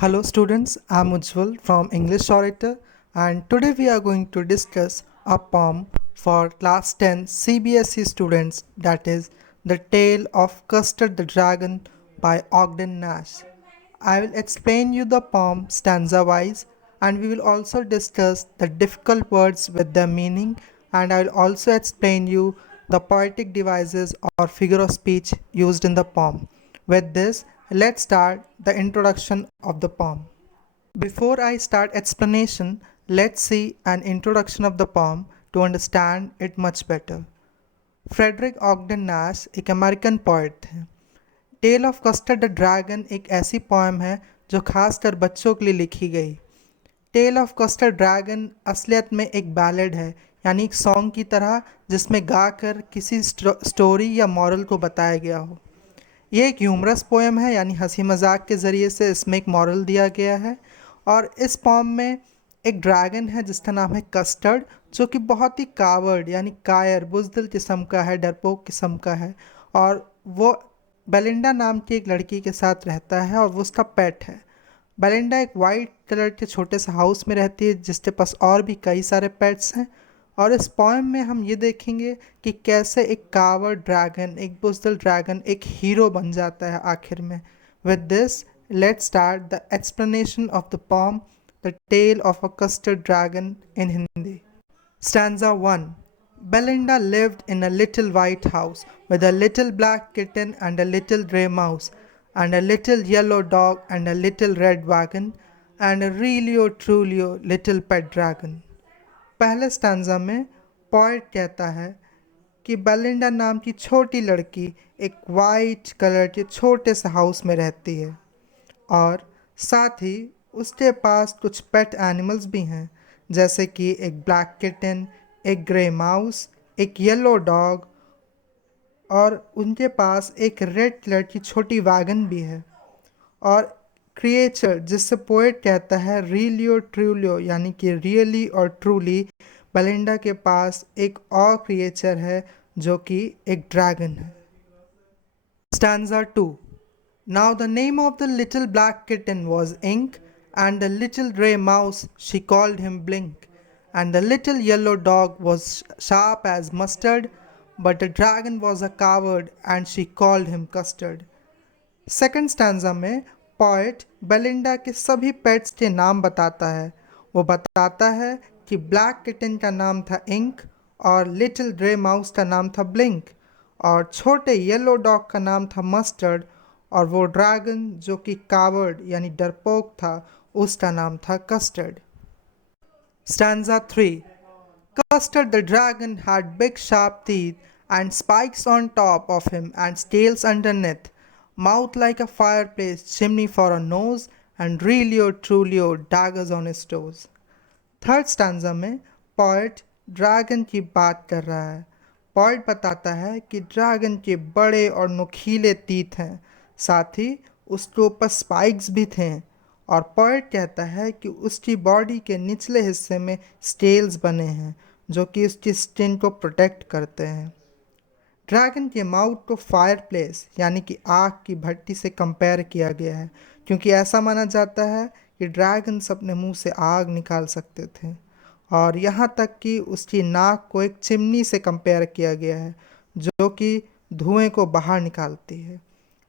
Hello students, I'm Ujjwal from English Orator and today we are going to discuss a poem for class 10 CBSE students, that is The Tale of Custard the Dragon by Ogden Nash. I will explain you the poem stanza wise and we will also discuss the difficult words with their meaning, and I will also explain you the poetic devices or figure of speech used in the poem. With this, let's start the introduction of the poem. Before I start explanation, let's see an introduction of the poem to understand it much better. Frederick Ogden Nash एक American poet थे। Tale of custard the dragon एक ऐसी poem है जो खासकर बच्चों के लिए लिखी गई। टेल ऑफ कस्टर्ड ड्रैगन असलियत में एक बैलेड है, यानी एक सॉन्ग की तरह जिसमें गाकर किसी स्टोरी या मॉरल को बताया गया हो। ये एक ह्यूमरस पोएम है, यानी हंसी मजाक के ज़रिए से इसमें एक मॉरल दिया गया है। और इस पोएम में एक ड्रैगन है जिसका नाम है कस्टर्ड, जो कि बहुत ही कावर्ड यानी कायर बुज़दिल किस्म का है, डरपोक किस्म का है। और वो बेलिंडा नाम की एक लड़की के साथ रहता है और वो उसका पेट है। बेलिंडा एक वाइट कलर के छोटे से हाउस में रहती है जिसके पास और भी कई सारे पेट्स हैं। और इस पोएम में हम ये देखेंगे कि कैसे एक कावर्ड ड्रैगन, एक बुज़दिल ड्रैगन एक हीरो बन जाता है आखिर में। With this, let's start the explanation of the poem the tale of a custard dragon in Hindi. Stanza 1. Belinda lived in a little white house with a little black kitten and a little grey mouse, and a little yellow dog and a little red wagon, and a really truly little pet dragon. पहले stanza में poet कहता है कि Belinda नाम की छोटी लड़की एक वाइट कलर के छोटे से हाउस में रहती है और साथ ही उसके पास कुछ पेट एनिमल्स भी हैं, जैसे कि एक ब्लैक किटन, एक ग्रे माउस, एक येलो डॉग और उनके पास एक रेड कलर की छोटी वैगन भी है। और क्रिएचर जिससे पोएट कहता है रियलियो ट्रूलियो, यानी कि रियली और ट्रूली बेलिंडा के पास एक और क्रिएचर है जो कि एक ड्रैगन है। Stanza 2. Now the name of the little black kitten was Ink, and the little grey mouse she called him Blink, and the little yellow dog was sharp as mustard, but the dragon was a coward and she called him Custard. Second stanza में poet Belinda के सभी pets के नाम बताता है। वो बताता है कि ब्लैक किटन का नाम था इंक और लिटिल ग्रे माउस का नाम था ब्लिंक और छोटे येलो डॉग का नाम था मस्टर्ड और वो ड्रैगन जो कि कावर्ड यानी डरपोक था उसका नाम था custard. Stanza 3. Custard the dragon had big sharp teeth and spikes on top of him and scales underneath, mouth like a fireplace, chimney for a nose, and really truly daggers on his toes. Third stanza में poet dragon की बात कर रहा है। Poet बताता है कि dragon के बड़े और नुकीले तीत हैं, साथ ही उसके ऊपर स्पाइक्स भी थे। और पोएट कहता है कि उसकी बॉडी के निचले हिस्से में स्टेल्स बने हैं जो कि उसकी स्किन को प्रोटेक्ट करते हैं। ड्रैगन के माउथ को फायर प्लेस यानी कि आग की भट्टी से कंपेयर किया गया है, क्योंकि ऐसा माना जाता है कि ड्रैगन्स अपने मुंह से आग निकाल सकते थे। और यहाँ तक कि उसकी नाक को एक चिमनी से कंपेयर किया गया है जो कि धुएं को बाहर निकालती है।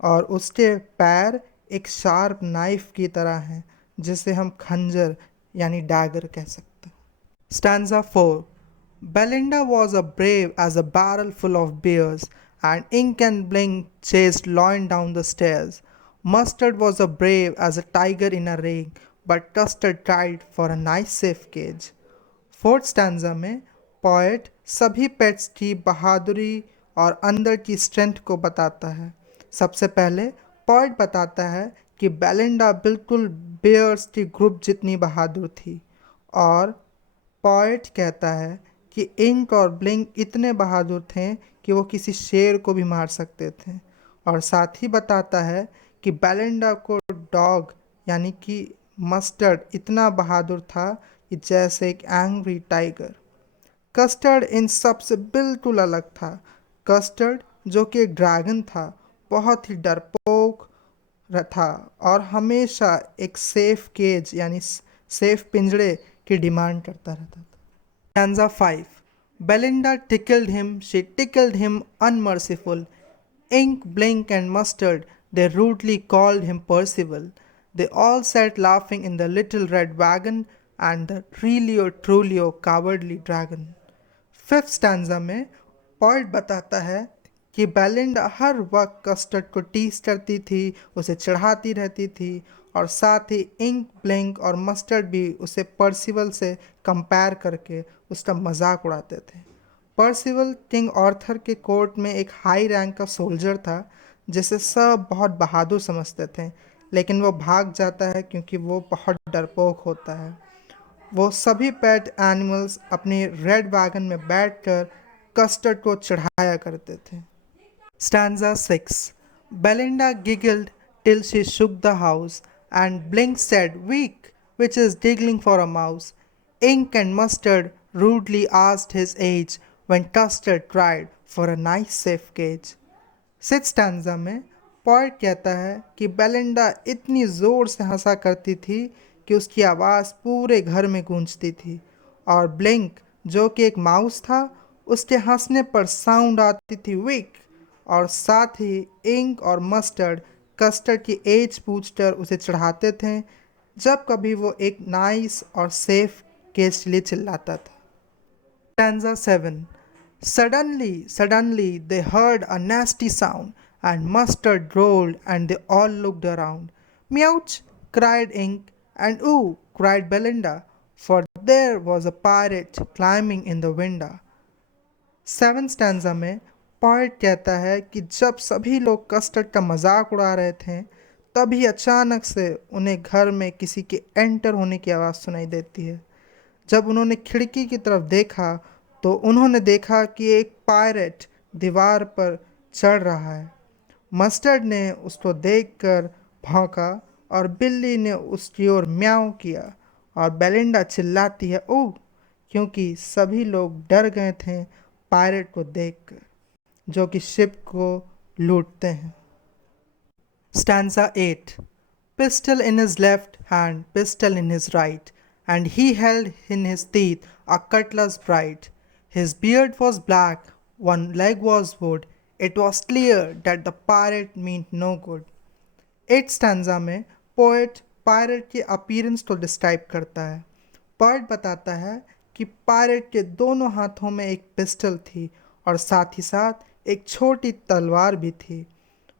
और उसके पैर एक शार्प नाइफ की तरह हैं जिसे हम खंजर यानी डैगर कह सकते हैं। Stanza 4. Belinda was as brave as a barrel full of beers, and Ink and Blink chased Loin down the stairs. Mustard was as brave as a tiger in a ring, but Custard tried for a nice safe cage. Fourth stanza में poet सभी pets की बहादुरी और अंदर की strength को बताता है। सबसे पहले पोएट बताता है कि बेलिंडा बिल्कुल बेयर्स की ग्रुप जितनी बहादुर थी और पोएट कहता है कि इंक और ब्लिंक इतने बहादुर थे कि वो किसी शेर को भी मार सकते थे। और साथ ही बताता है कि बेलिंडा को डॉग यानी कि मस्टर्ड इतना बहादुर था कि जैसे एक एंग्री टाइगर। कस्टर्ड इन सब से बिल्कुल अलग था। कस्टर्ड जो कि एक ड्रैगन था, बहुत ही डरपोक, था और हमेशा एक सेफ केज यानी सेफ पिंजरे की डिमांड करता रहता था। Stanza 5. Belinda tickled him, she tickled him unmerciful. Ink, Blink, and Mustard, they rudely called him Percival. They all sat laughing in the little red wagon and the really or truly or cowardly dragon. Fifth stanza में point बताता है कि Belinda हर वक्त custard को टीस करती थी, उसे चढ़ाती रहती थी और साथ ही इंक, ब्लिंक और मस्टर्ड भी उसे पर्सिवल से कंपेयर करके उसका मजाक उड़ाते थे। पर्सिवल किंग ऑर्थर के कोर्ट में एक हाई रैंक का सोल्जर था जिसे सब बहुत बहादुर समझते थे, लेकिन वो भाग जाता है क्योंकि वो बहुत डरपोक होता है। वो सभी पेट एनिमल्स अपनी रेड वैगन में बैठकर कस्टर्ड को चढ़ाया करते थे। Stanza 6. Belinda giggled till she shook the house, and Blink said, "Weak," which is giggling for a mouse. Ink and Mustard rudely asked his age when Custard cried for a nice safe cage. Six stanza में point कहता है कि Belinda इतनी ज़ोर से हंसा करती थी कि उसकी आवाज़ पूरे घर में गूंजती थी और ब्लिंक जो कि एक माउस था उसके हंसने पर साउंड आती थी विक। और साथ ही इंक और मस्टर्ड कस्टर्ड की एज पूछकर उसे चढ़ाते थे जब कभी वो एक नाइस और सेफ केस के लिए चिल्लाता था। Stanza 7. Suddenly, they heard a nasty sound, and Mustard rolled, and they all looked around. Meouch! Cried Ink, and ooh! Cried Belinda, for there was a pirate climbing in the window. Seven stanza में point कहता है कि जब सभी लोग custard का मजाक उड़ा रहे थे तभी अचानक से उन्हें घर में किसी के एंटर होने की आवाज़ सुनाई देती है। जब उन्होंने खिड़की की तरफ देखा तो उन्होंने देखा कि एक पायरेट दीवार पर चढ़ रहा है। मस्टर्ड ने उसको देखकर भौंका और बिल्ली ने उसकी ओर म्याऊं किया और बेलिंडा चिल्लाती है ओह, क्योंकि सभी लोग डर गए थे पायरेट को देखकर जो कि शिप को लूटते हैं। Stanza 8. Pistol in his left hand, pistol in his right, and he held in his teeth a cutlass bright. His beard was black, one leg was wood. It was clear that the pirate meant no good. Eight stanza में poet pirate के appearance को describe करता है। Poet बताता है कि pirate के दोनों हाथों में एक पिस्टल थी और साथ ही साथ एक छोटी तलवार भी थी।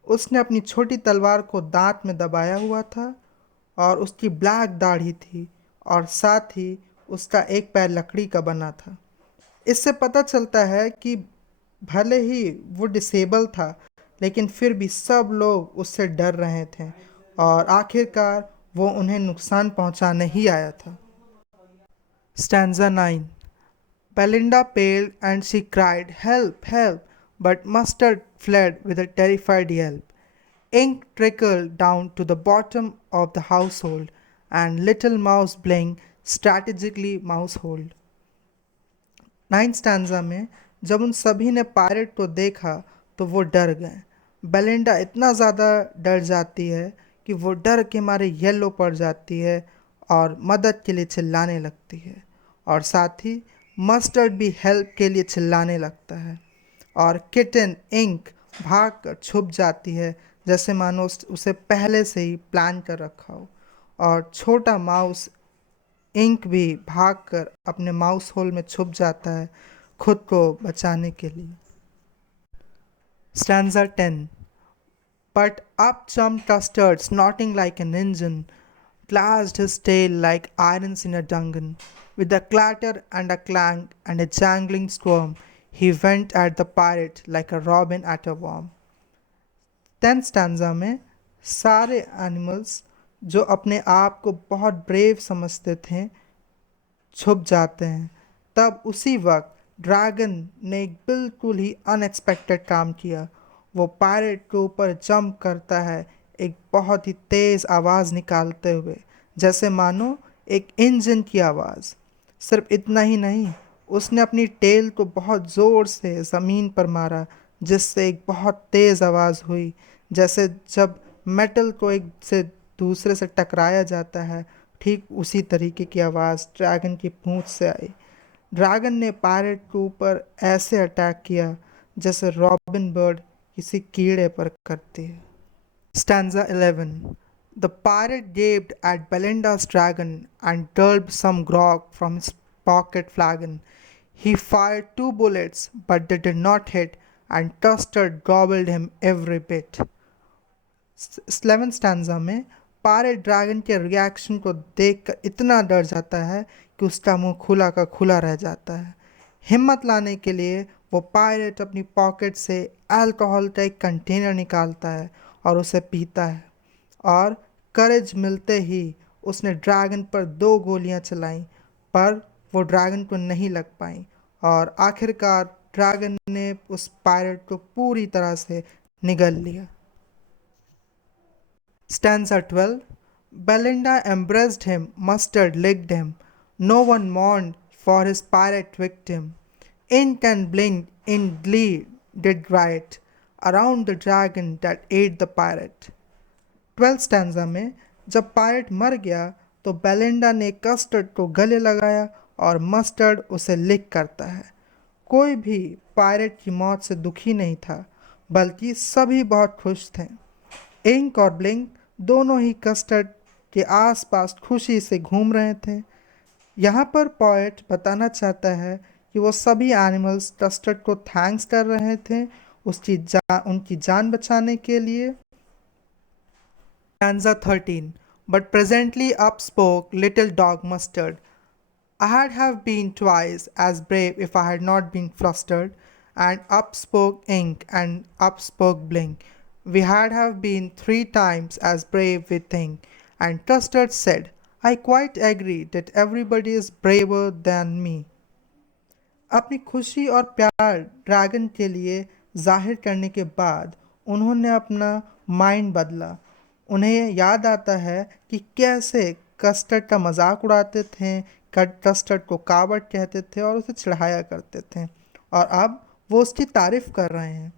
उसने अपनी छोटी तलवार को दांत में दबाया हुआ था और उसकी ब्लैक दाढ़ी थी और साथ ही उसका एक पैर लकड़ी का बना था। इससे पता चलता है कि भले ही वो डिसेबल था लेकिन फिर भी सब लोग उससे डर रहे थे और आखिरकार वो उन्हें नुकसान पहुंचाने ही आया था। Stanza 9. Belinda paled and she cried, "Help, help!" But Mustard fled with a terrified yelp. Ink trickled down to the bottom of the household, and little Mouse blinked strategically mousehold. Ninth stanza में जब उन सभी ने pirate को देखा तो वो डर गए। बेलिंडा इतना ज़्यादा डर जाती है कि वो डर के मारे येलो पड़ जाती है और मदद के लिए चिल्लाने लगती है और साथ ही मस्टर्ड भी हेल्प के लिए चिल्लाने लगता है और किटन इंक भाग कर छुप जाती है जैसे मानो उसे पहले से ही प्लान कर रखा हो और छोटा माउस इंक भी भागकर अपने माउस होल में छुप जाता है खुद को बचाने के लिए। Stanza 10. But up jumped Custard, snorting like an engine, clashed his tail like irons in a dungeon. With a clatter and a clang and a jangling squirm, he went at the pirate like a robin at a worm. 10th stanza में सारे animals जो अपने आप को बहुत brave समझते थे छुप जाते हैं। तब उसी वक्त ड्रैगन ने एक बिल्कुल ही अनएक्सपेक्टेड काम किया। वो पायरेट के ऊपर जंप करता है एक बहुत ही तेज़ आवाज़ निकालते हुए जैसे मानो एक इंजन की आवाज़। सिर्फ इतना ही नहीं, उसने अपनी टेल को बहुत ज़ोर से ज़मीन पर मारा जिससे एक बहुत तेज़ आवाज़ हुई जैसे जब मेटल को एक से दूसरे से टकराया जाता है, ठीक उसी तरीके की आवाज़ ड्रैगन की पूंछ से आई। ड्रैगन ने पायरेट के ऊपर ऐसे अटैक किया जैसे रॉबिन बर्ड किसी कीड़े पर करती है। Stanza 11. The pirate gaped at Belinda's dragon and gulped some grog from his pocket flagon. He fired two bullets, but they did not hit, and Custard gobbled him every bit. 11th stanza में pirate dragon के reaction को देखकर इतना डर जाता है कि उसका मुंह खुला का खुला रह जाता है। हिम्मत लाने के लिए वो पायरेट अपनी पॉकेट से अल्कोहल का एक कंटेनर निकालता है और उसे पीता है, और करेज मिलते ही उसने ड्रैगन पर 2 गोलियां चलाईं, पर वो ड्रैगन को नहीं लग पाईं और आखिरकार ड्रैगन ने उस पायरेट को पूरी तरह से निगल लिया। Stanza 12. Belinda embraced him, Mustard licked him. No one mourned for his pirate victim. Ink and Blink in glee did riot around the dragon that ate the pirate. 12th stanza में जब pirate मर गया तो Belinda ने custard को गले लगाया और मस्टर्ड उसे लिक करता है। कोई भी पायरेट की मौत से दुखी नहीं था, बल्कि सभी बहुत खुश थे। इंक और ब्लिंक दोनों ही कस्टर्ड के आसपास खुशी से घूम रहे थे। यहाँ पर पोएट बताना चाहता है कि वो सभी एनिमल्स कस्टर्ड को थैंक्स कर रहे थे उनकी जान बचाने के लिए। Stanza 13. But presently up spoke little dog Mustard. I'd have been twice as brave if I had not been flustered. And up spoke Ink, and up spoke Blink. We had have been 3 times as brave, we think. And Custard said, I quite agree that everybody is braver than me. अपनी खुशी और प्यार dragon के लिए जाहिर करने के बाद उन्होंने अपना माइंड बदला। उन्हें याद आता है कि कैसे कस्टर्ड का मजाक उड़ाते थे, कस्टर्ड को कावड़ कहते थे और उसे चिढ़ाया करते थे, और अब वो उसकी तारीफ कर रहे हैं।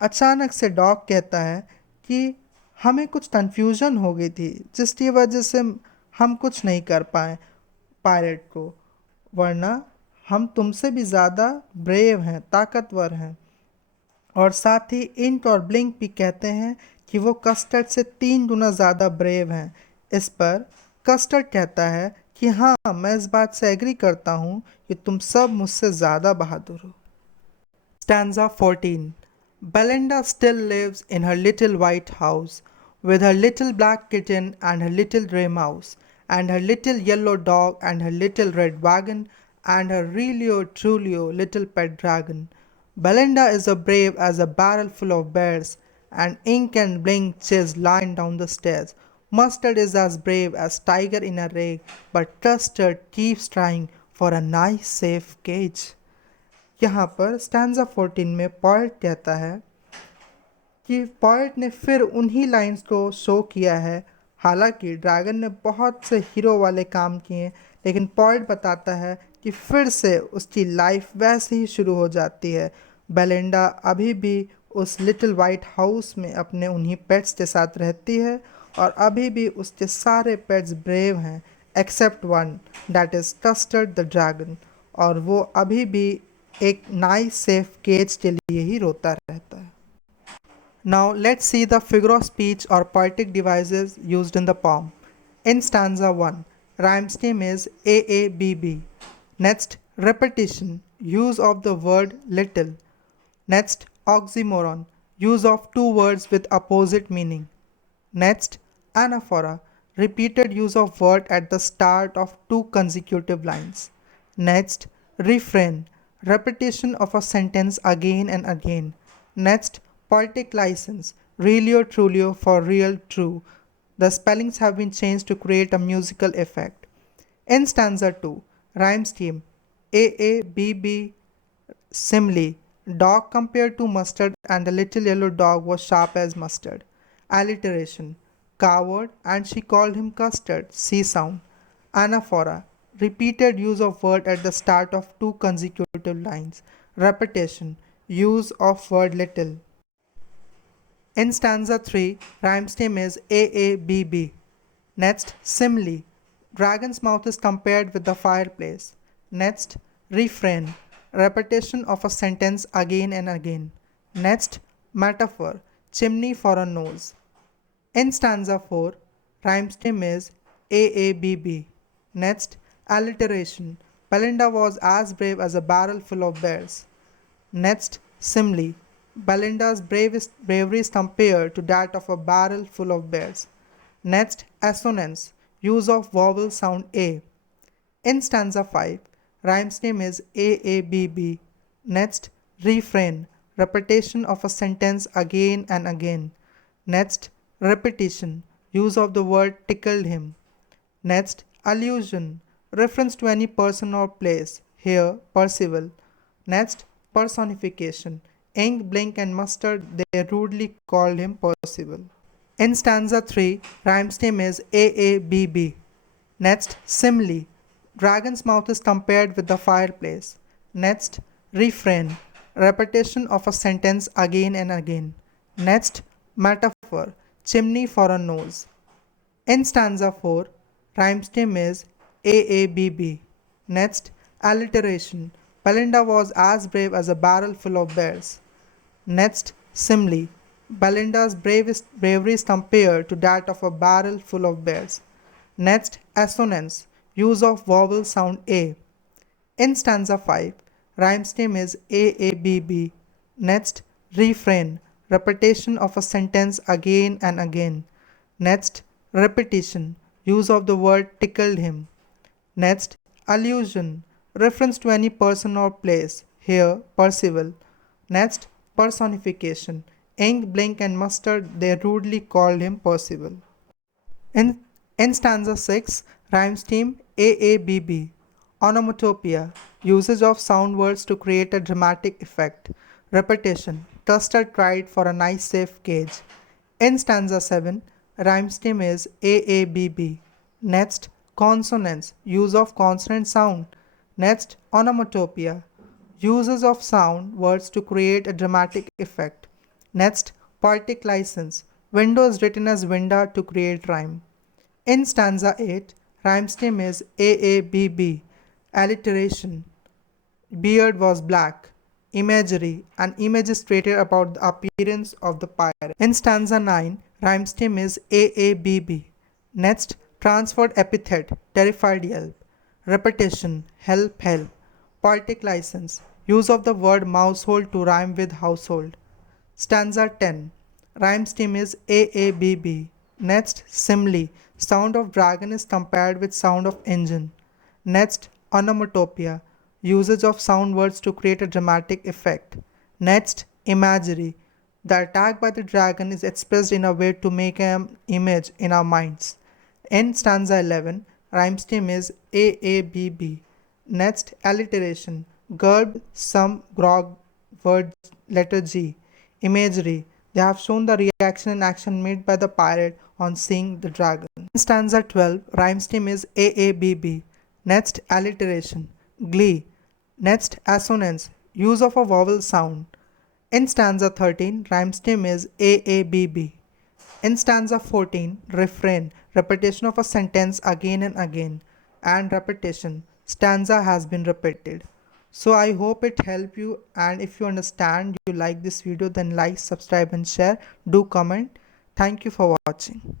अचानक से डॉग कहता है कि हमें कुछ कन्फ्यूजन हो गई थी जिसकी वजह से हम कुछ नहीं कर पाए पायरेट को, वरना हम तुमसे भी ज़्यादा ब्रेव हैं, ताकतवर हैं। और साथ ही इंक और ब्लिंक भी कहते हैं कि वो कस्टर्ड से 3 गुना ज़्यादा ब्रेव हैं। इस पर कस्टर्ड कहता है कि हाँ, मैं इस बात से एग्री करता हूँ कि तुम सब मुझसे ज़्यादा बहादुर हो। Stanza 14. Belinda still lives in her little white house with her little black kitten and her little grey mouse and her little yellow dog and her little red wagon and her really truly little pet dragon. Belinda is as brave as a barrel full of bears, and Ink and Blink chase lying down the stairs. Mustard is as brave as tiger in a rage, but Custard keeps trying for a nice safe cage. यहाँ पर stanza 14 में poet कहता है कि poet ने फिर उन्हीं lines को शो किया है। हालांकि ड्रैगन ने बहुत से हीरो वाले काम किए, लेकिन पोएट बताता है कि फिर से उसकी लाइफ वैसे ही शुरू हो जाती है। बेलिंडा अभी भी उस लिटिल वाइट हाउस में अपने उन्हीं पेट्स के साथ रहती है, और अभी भी उसके सारे पेट्स ब्रेव हैं except one, that is custard the dragon, और वो अभी भी एक नाइस सेफ केज के लिए ही रोता रहता है। Now let's see the figure of speech or poetic devices used in the poem. In stanza 1, rhyme scheme is AABB. Next, repetition, use of the word little. Next, oxymoron, use of 2 words with opposite meaning. Next, anaphora, repeated use of word at the start of 2 consecutive lines. Next, refrain, repetition of a sentence again and again. Next, poetic license, realio trulio for real true. The spellings have been changed to create a musical effect. In stanza 2, rhyme scheme AABB simile. Dog compared to mustard, and the little yellow dog was sharp as mustard. Alliteration. Coward, and she called him custard. C sound. Anaphora. Repeated use of word at the start of 2 consecutive lines. Repetition. Use of word little. In stanza 3, rhyme scheme is AABB. Next, simile. Dragon's mouth is compared with the fireplace. Next, refrain. Repetition of a sentence again and again. Next, metaphor. Chimney for a nose. In stanza 4, rhyme scheme is AABB. Next, alliteration. Belinda was as brave as a barrel full of bears. Next, simile. Belinda's bravery is compared to that of a barrel full of bears. Next, assonance. Use of vowel sound A. In stanza 5, rhyme scheme is AABB. Next, refrain. Repetition of a sentence again and again. Next, repetition. Use of the word tickled him. Next, allusion. Reference to any person or place. Here, Percival. Next, personification. Ink, Blink, and Mustard, they rudely called him Percival. In stanza 3, rhyme scheme is AABB. Next, simile. Dragon's mouth is compared with the fireplace. Next, refrain. Repetition of a sentence again and again. Next, metaphor. Chimney for a nose. In stanza 4, rhyme scheme is AABB. Next, alliteration. Belinda was as brave as a barrel full of bears. Next, simile. Belinda's bravery is compared to that of a barrel full of bears. Next, assonance. Use of vowel sound A. In stanza 5, rhyme scheme is AABB. Next, refrain. Repetition of a sentence again and again. Next, repetition. Use of the word tickled him. Next, allusion. Reference to any person or place. Here, Percival. Next, personification. Ink, Blink, and Mustard, they rudely called him Percival. In, in stanza 6, rhyme scheme AABB. Onomatopoeia. Usage of sound words to create a dramatic effect. Repetition. Custard tried for a nice safe cage. In stanza 7, rhyme scheme is AABB. Next, consonants. Use of consonant sound. Next, onomatopoeia. Uses of sound words to create a dramatic effect. Next, poetic license. Window is written as winda to create rhyme. In stanza 8, rhyme scheme is AABB. Alliteration. Beard was black. Imagery. An image is created about the appearance of the pirate. In stanza 9, rhyme scheme is AABB. Next, transferred epithet. Terrified yelp. Repetition. Help, help. Poetic license. Use of the word mousehold to rhyme with household. Stanza 10. Rhyme scheme is AABB. Next, simile. Sound of dragon is compared with sound of engine. Next, onomatopoeia. Usage of sound words to create a dramatic effect. Next, imagery. The attack by the dragon is expressed in a way to make an image in our minds. In stanza 11, rhyme scheme is AABB. Next, alliteration. Gerb, some, grog, word, letter G. Imagery. They have shown the reaction and action made by the pirate on seeing the dragon. In stanza 12, rhyme scheme is AABB. Next, alliteration. Glee. Next, assonance. Use of a vowel sound. In stanza 13, rhyme scheme is AABB. In stanza 14, refrain. Repetition of a sentence again and again. And repetition. Stanza has been repeated. So I hope it helped you, and if you understand, you like this video, then like, subscribe and share. Do comment. Thank you for watching.